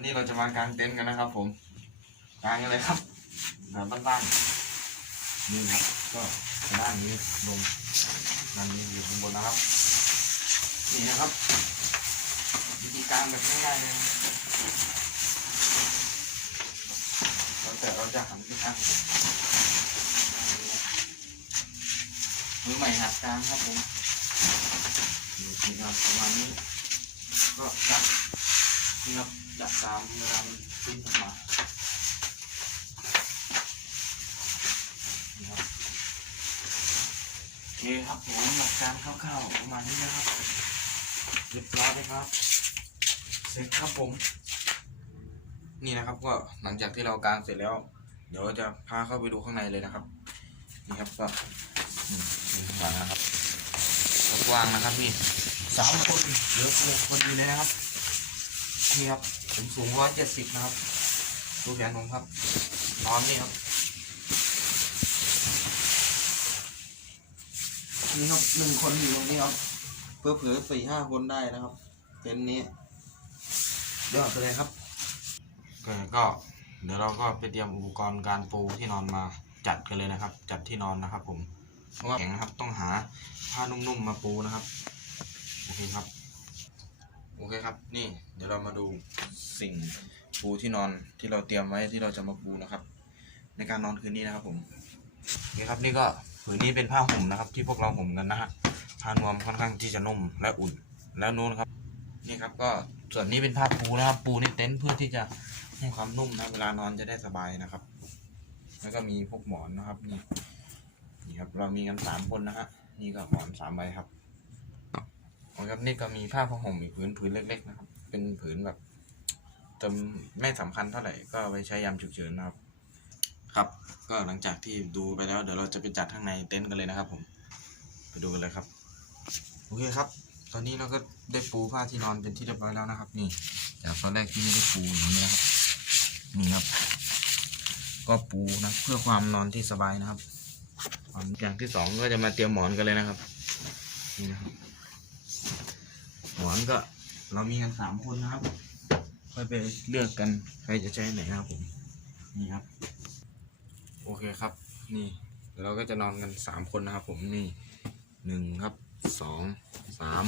วันนี้เราจะมากางเต็นท์กันนะครับ ผมกางกันเลยครับแบบบ้านๆนี่ครับ ก็ด้านนี้ลงด้านนี้อยู่ข้างบนนะครับ นี่นะครับวิธีการแบบง่ายๆเลยนะแล้วแต่เราจะหันที่ทางมือใหม่หัดกลางครับผมนี่ครับประมาณนี้ก็จับ นี่ครับจับตามเวลามันขึ้นออกมานะครับโอเคครับผมหลักการคร่าวๆประมาณนี้นะครับเรียบร้อยเลยครับ เสร็จครับผม นี่นะครับก็หลังจากที่เรากางเสร็จแล้ว เดี๋ยวจะพาเข้าไปดูข้างในเลยนะครับ นี่ครับก็นี่ข้างหลังนะครับกว้างนะครับนี่สามคนเหลือกคนอยู่เลยนะครับ นี่ครับผมสูงร้อยเจ็ดสิบนะครับ ดูแขนผมครับ นอนนี่ครับนี่ครับหนึ่งคนอยู่ตรงนี้ครับเพื่อเผื่อสี่ห้าคนได้นะครับ เต็นท์นี้เดี๋ยวไปเลยครับก็ก็เดี๋ยวเราก็ไปเตรียมอุปกรณ์การปูที่นอนมาจัดกันเลยนะครับ จัดที่นอนนะครับ ผมเพราะว่าแข็งนะครับต้องหาผ้านุ่มๆมาปูนะครับโอเคครับโอ เคครับ นี่เดี๋ยวเรามาดูสิ่งปูที่นอนที่เราเตรียมไว้ที่เราจะมาปูนะครับ ในการนอนคืนนี้นะครับ ผมโอเคครับนี่ก็ผืนนี้เป็นผ้าห่มนะครับ ที่พวกเราห่มกันนะฮะผ้านวมค่อนข้างที่จะนุ่มและอุ่นแล้วนู้นครับ นี่ครับก็ส่วนนี้เป็นผ้าปูนะครับ ปูในเต็นท์เพื่อที่จะให้ความนุ่มนะเวลานอนจะได้สบายนะครับ แล้วก็มีพวกหมอนนะครับนี่นี่ครับเรามีกันสามคนนะฮะนี่ก็หมอนสามใบครับ คครับนี่ก็มีผ้าผ้าห่มอีกผืนผืนเล็กๆนะครับ เป็นผืนแบบจะไม่สำคัญเท่าไหร่ก็ไว้ใช้ยามฉุกเฉินนะครับ ครับ ก็หลังจากที่ดูไปแล้ว เดี๋ยวเราจะไปจัดข้างในเต็นท์กันเลยนะครับ ผม ไปดูกันเลยครับโอเคครับ ตอนนี้เราก็ได้ปูผ้าที่นอนเป็นที่เรียบร้อยแล้วนะครับ นี่ จากตอนแรกที่ไม่ได้ปูอย่างนี้นะครับนี่ครับ ก็ปูนะเพื่อความนอนที่สบายนะครับอย่างที่สองก็จะมาเตรียมหมอนกันเลยนะครับนี่นะครับ มอนก็เรามีกันสามคนนะครับ ค่อยไปเลือกกันใครจะใช้ไหนนะครับผม นี่ครับ โอเคครับ นี่เดี๋ยวเราก็จะนอนกันสามคนนะครับ ผมนี่หนึ่งครับสองสาม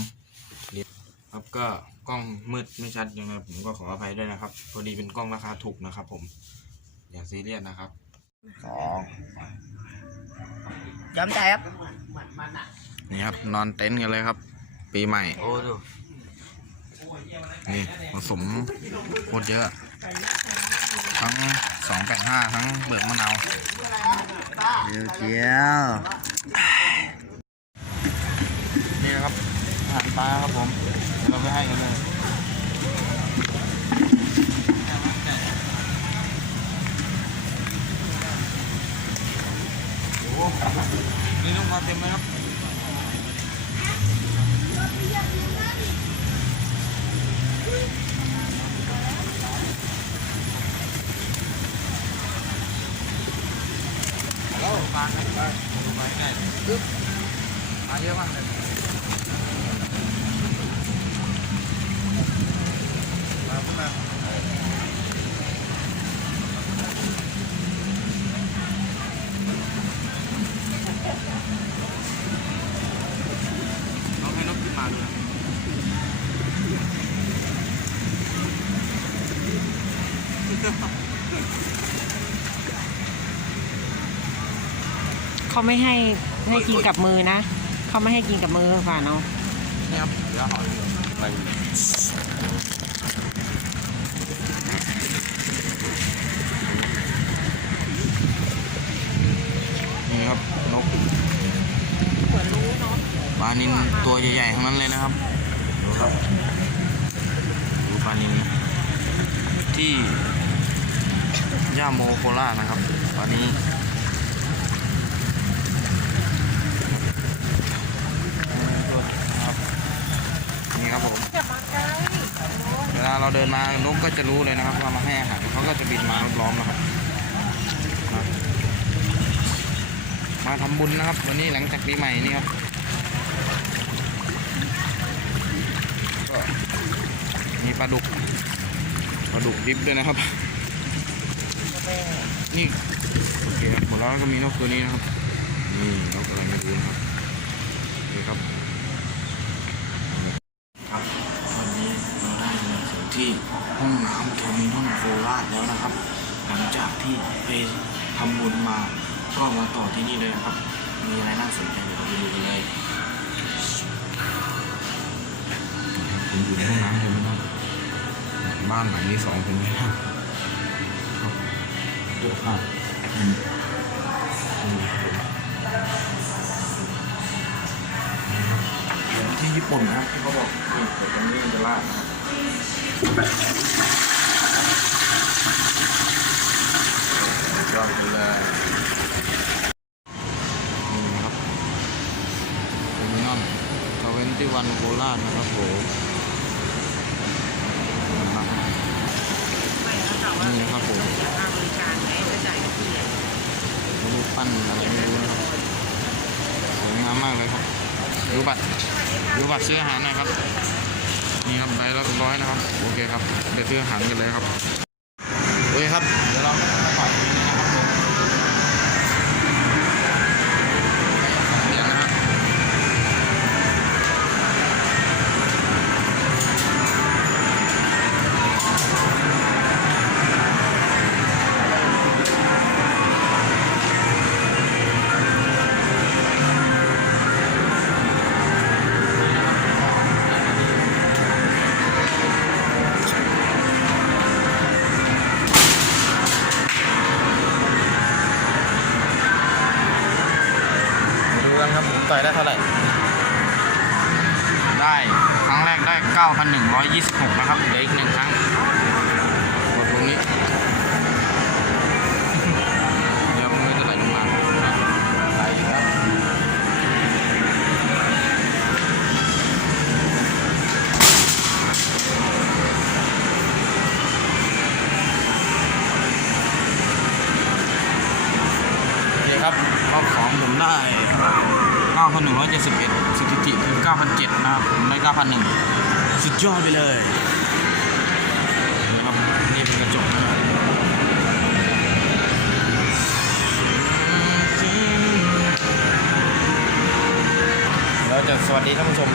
นี่ครับก็กล้องมืดไม่ชัดยังไงผมก็ขออภัยด้วยนะครับ พอดีเป็นกล้องราคาถูกนะครับ ผม อย่าซีเรียสนะครับสองยอมใจครับ นี่ครับ นอนเต็นท์กันเลยครับ ปีใหม่ โอ้ดู นี่ผสมโคตรเยอะ ทั้งสองแปดห้าทั้งเปลือกมะนาวเจียวเจียวนี่นะครับอาหารปลาครับผมเราไปให้กันเลยนี่ต้องมาเต็มไหมครับ แล้วปลาครับดูไปง่ายปึ๊บปลาเยอะมาก เขาไม่ให้ให้กินกับมือนะ เขาไม่ให้กินกับมือฝ่าเนาะนี่ครับเดี๋ยวหอยไปนี่ครับนกปลานินตัวใหญ่ๆทั้งนั้นเลยนะครับดูครับดูปลานินนะที่ย่าโมโคราชนะครับ ตอนนี้ ครับนี่ครับผม เราเดินมานกก็จะรู้เลยนะครับว่ามาให้อาหารเขาก็จะบินมาล้อมนะครับมาทำบุญนะครับ วันนี้หลังจากปีใหม่นี่ครับก็มีปลาดุกปลาดุกดิบด้วยนะครับ นี่โอเคครับหมดแล้วก็มีนกตัวนี้นะครับนี่นกอะไรไม่รู้นะครับโอเคครับวันนี้เราได้มาถึงที่ห้องน้ำเทอร์มินอล โคราชแล้วนะครับ หลังจากที่ไปทำบุญมาก็มาต่อที่นี่เลยนะครับ มีอะไรน่าสนใจเดี๋ยวเราไปดูกันเลยผมอยู่ในห้องน้ำเทอร์มินอลบ้านหลังนี้สองคนไหมครับเยอะมากอืมอืมเหมือนที่ญี่ปุ่นนะครับที่เขาบอกนี่เกิดตรงนี้มันจะลาดนะครับ ยอ ดไปเลยนี่นะครับเทอร์มินอลทเวนตี้วันโคราชนะครับผมนะครับไม่เขาถามว่านี่นะครับผมเสียค่าบริการไหมจะจ่ายกับพี่อะรูปปั้นอะไรไม่รู้นะครับสวยงามมากเลยครับ ดูบัตร ดูบัตรซื้ออาหารหน่อยครับ นี่ครับใบละร้อยนะครับ โอเคครับ เดี๋ยวซื้ออาหารกันเลยครับ โอเคครับ ต่อยได้เท่าไหร่ ได้ครั้งแรกได้ 9,126 นะครับเหลืออีกหนึ่งครั้งกดตรงนี้ เดี๋ยวมันก็จะไหลลงมาไหลครับโอเคครับรอบสองผมได้ 9,171สถิติคือ9,007นะครับผมได้9,001สุดยอดไปเลยนะครับนี่เป็นกระจกนะครับแล้วจะสวัสดีท่านผู้ชม